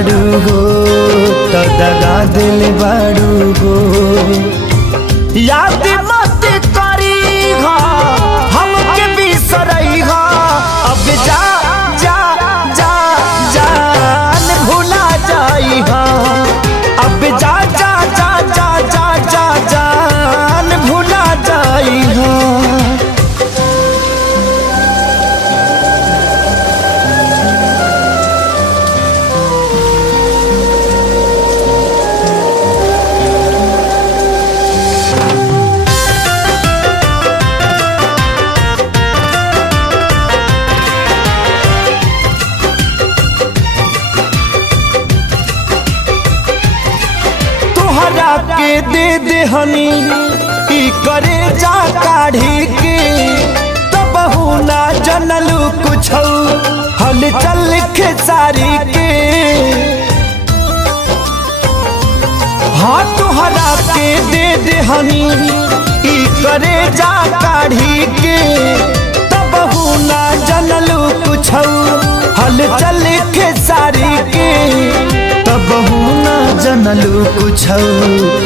बाड़ू हो तो दगा दिल बाड़ू हो। याद मत करी हो हमके बिसरई हो, अब जा जा जा जान भुला जाई हो, अब जा जा जा जा जा जा जान भुला जाई हो। के दे दे हनी ई करे जा काढ़ी के, तब ना जनलू कुछ हल चल खेसारी के। हाँ तुहरा के दे दे हनी ई करे जा काढ़ी के, तब ना जनलू कुछ हल चल खेसारी के, तब ना जनलू कुछ।